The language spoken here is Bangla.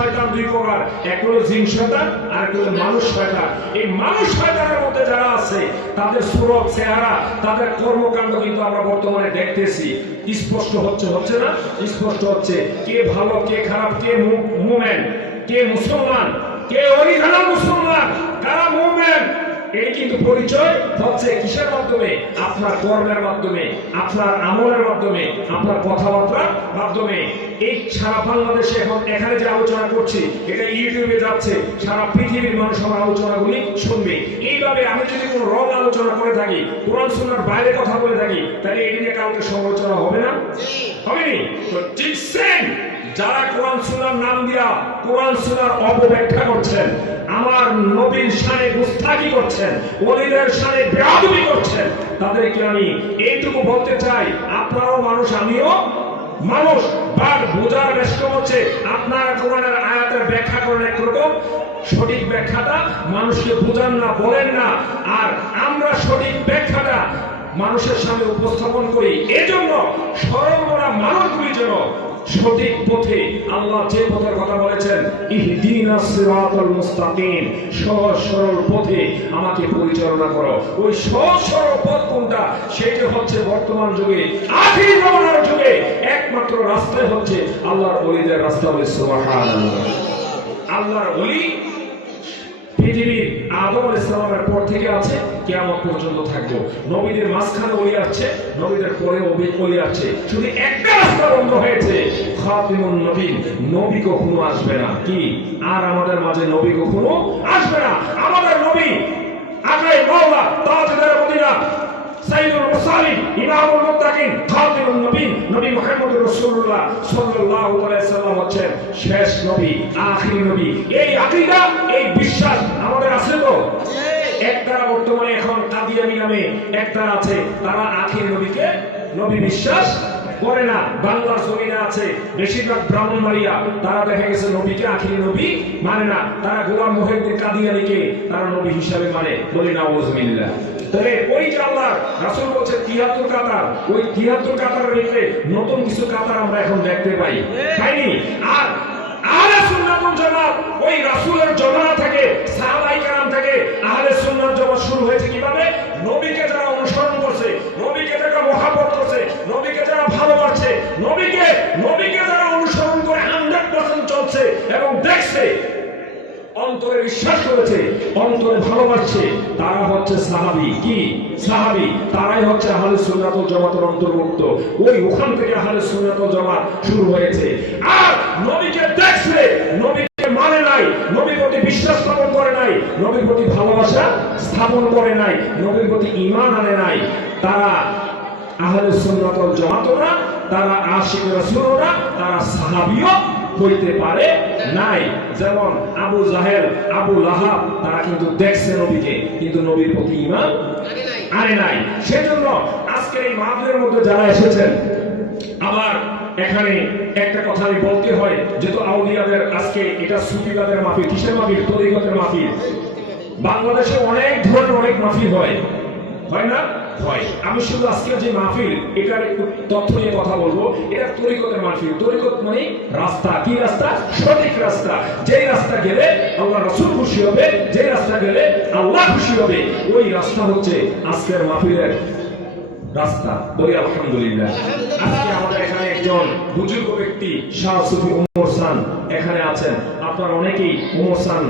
শয়তান দুই প্রকার, এক হলো জিন শয়তান আর এক হলো মানুষ শয়তান। এই মানুষ শয়তানের মধ্যে যারা আছে তাদের সুরত চেহারা তাদের কর্মকাণ্ড কিন্তু আমরা বর্তমানে দেখতেছি। স্পষ্ট হচ্ছে না? স্পষ্ট হচ্ছে কে ভালো কে খারাপ, কে মুমিন কে মুসলমান, কে অরিজিনাল মুসলমান, কারা মুমিন। এই কিন্তু পরিচয় হচ্ছে কিসের মাধ্যমে? আপনার কর্মের মাধ্যমে, আপনার আমলের মাধ্যমে, আপনার কথাবার্তার মাধ্যমে। এই সারা বাংলাদেশে এখন এখানে যে আলোচনা করছি এটা ইউটিউবে যাচ্ছে, সারা পৃথিবীর মানুষ আমার আলোচনাগুলি শুনবে। এইভাবে আমি যদি কোনো রং আলোচনা করে থাকি, কোরআন সুন্নাহর বাইরে কথা বলে থাকি, তাহলে এই নিয়ে কাউকে সমালোচনা হবে না? হবেনি? তো ঠিক সেম যারা কোরআন সুন্নাহর নাম দিয়া কোরআন সুন্নাহর অপব্যাখ্যা করছেন, আমার নবীর শানে গুস্তাখি করছেন, ওলিদের শানে বেয়াদবি করছেন, তাদেরকে আমি এইটুকু বলতে চাই, আপনারাও মানুষ আমিও মানুষ। বাট বোঝার ব্যস্ত হচ্ছে আপনারা কোরআনের আয়াতের ব্যাখ্যা করেন একরকম, সঠিক ব্যাখ্যাটা মানুষকে বোঝান না, বলেন না। আর আমরা সঠিক ব্যাখ্যাটা মানুষের সামনে উপস্থাপন করি। এজন্য সরল মনা মানুষগুলি যেন সঠিক পথে, আল্লাহ যে পথের কথা বলেছেন ইহদিনাস সিরাতাল মুস্তাকিম, সহজ সরল পথে আমাকে পরিচালনা করো। ওই সহজ সরল পথ কোনটা? সেটা হচ্ছে বর্তমান যুগে, আখির জামানার যুগে একমাত্র রাস্তা হচ্ছে আল্লাহর ওলিদের রাস্তা। বলে সুবহানাল্লাহ। আল্লাহর ওলি পৃথিবীর আদম আলাইহিস সালামের পর থেকে আছে, কিয়ামত পর্যন্ত থাকবে। নবীদের মাঝখানে ওলি আছে, নবীদের পরে ওলি আছে। শুধু একটা রাস্তা বন্ধ হয়েছে, খাতিমুন নবীন, নবী কখনো আসবে না। কি? আর আমাদের মাঝে নবী কখনো আসবে না। আমাদের নবী আগে মাওলা তাজদার মদিনা সাইয়্যিদুল মুরসালিন ইমামুল মুত্তাকিন খাতিমুন নবীন নবী মুহাম্মদুর রাসূলুল্লাহ সাল্লাল্লাহু আলাইহি সাল্লাম হচ্ছেন শেষ নবী, আখির নবী। এই আকীদা, এই বিশ্বাস আমাদের আছে তো? একটা বর্তমানে এখন কাদিয়ানী নামে একটা আছে, তারা আখির নবীকে নবী বিশ্বাস করে না। বাংলার জমিনে আছে বেশিরভাগ ব্রাহ্মণবাড়িয়া, তারা দেখা গেছে নবীকে আখির নবী মানে না। তারা গোলাম মুহিউদ্দিন কাদিয়ানীকে তারা নবী হিসাবে মানে। বলি নাউযুবিল্লাহ। তাহলে ওই যে আল্লাহ রাসূল বলছে ৭৩ কাতার, ওই ৭৩ কাতারের ভিতরে নতুন কিছু কাতার আমরা এখন দেখতে পাই, তাইনি? আর আহলে সুন্নাত ওয়াল জামাত ওই রাসূলের জমানা থেকে, সাহাবায়ে কেরাম থেকে আহলে সুন্নাত জামাত শুরু হয়েছে কিভাবে? নবীকে যারা অনুসরণ করছে, নবীকে যারা মহব্বত করছে, নবীকে যারা ভালোবাসে, নবীকে যারা অনুসরণ করে 100% চলছে এবং দেখছে, অন্তরে বিশ্বাস করেছে, অন্তরে ভালোবাসছে, তারা হচ্ছে সাহাবী। কি? সাহাবী। তারাই হচ্ছে আহলে সুন্নাত ওয়াল জামাতের অন্তর্ভুক্ত। ওই ওখান থেকে আহলে সুন্নাত ওয়াল জামাত শুরু হয়েছে। আর নবীকে দেখছে, নবীকে মানে নাই, নবীর প্রতি বিশ্বাস স্থাপন করে নাই, নবীর প্রতি ভালোবাসা স্থাপন করে নাই, নবীর প্রতি ঈমান আনে নাই, তারা আহলে সুন্নাত ওয়াল জামাত না, তারা আশিক রাসূল না, তারা সাহাবীও হইতে পারে নাই। যেমন আবু জাহেল, আবু লাহাব, তারা কিন্তু দেখছে নবীকে, কিন্তু নবীর প্রতি ঈমান আনে নাই। সেজন্য আজকে এই মাহফিলের মধ্যে যারা এসেছেন, আবার এখানে একটা কথা আমি বলতে হয়, যেহেতু আউলিয়াদের আজকে এটা সুফিবাদের মাহফিল। কিসের মাহফিল? তরিকতের মাহফিল। বাংলাদেশে অনেক ধরনের অনেক মাহফিল হয় না? হয়। আমি শুধু আজকে যে মাহফিল এটার একটু তথ্য নিয়ে কথা বলবো। এটা তরিকতের মাহফিল। তরিকত মানে রাস্তা। কি রাস্তা? সঠিক রাস্তা। যেই রাস্তা গেলে আল্লাহ রাসূল খুশি হবে, যেই রাস্তা গেলে আল্লাহ খুশি হবে, ওই রাস্তা হচ্ছে আজকের মাহফিলের রাস্তা। বলি আলহামদুলিল্লাহ। আজকে আমাদের এখানে একজন বুজুর্গ ব্যক্তি শাহ সুফি ওমর সান এখানে আছেন। আপনারা অনেকেই ওমর সান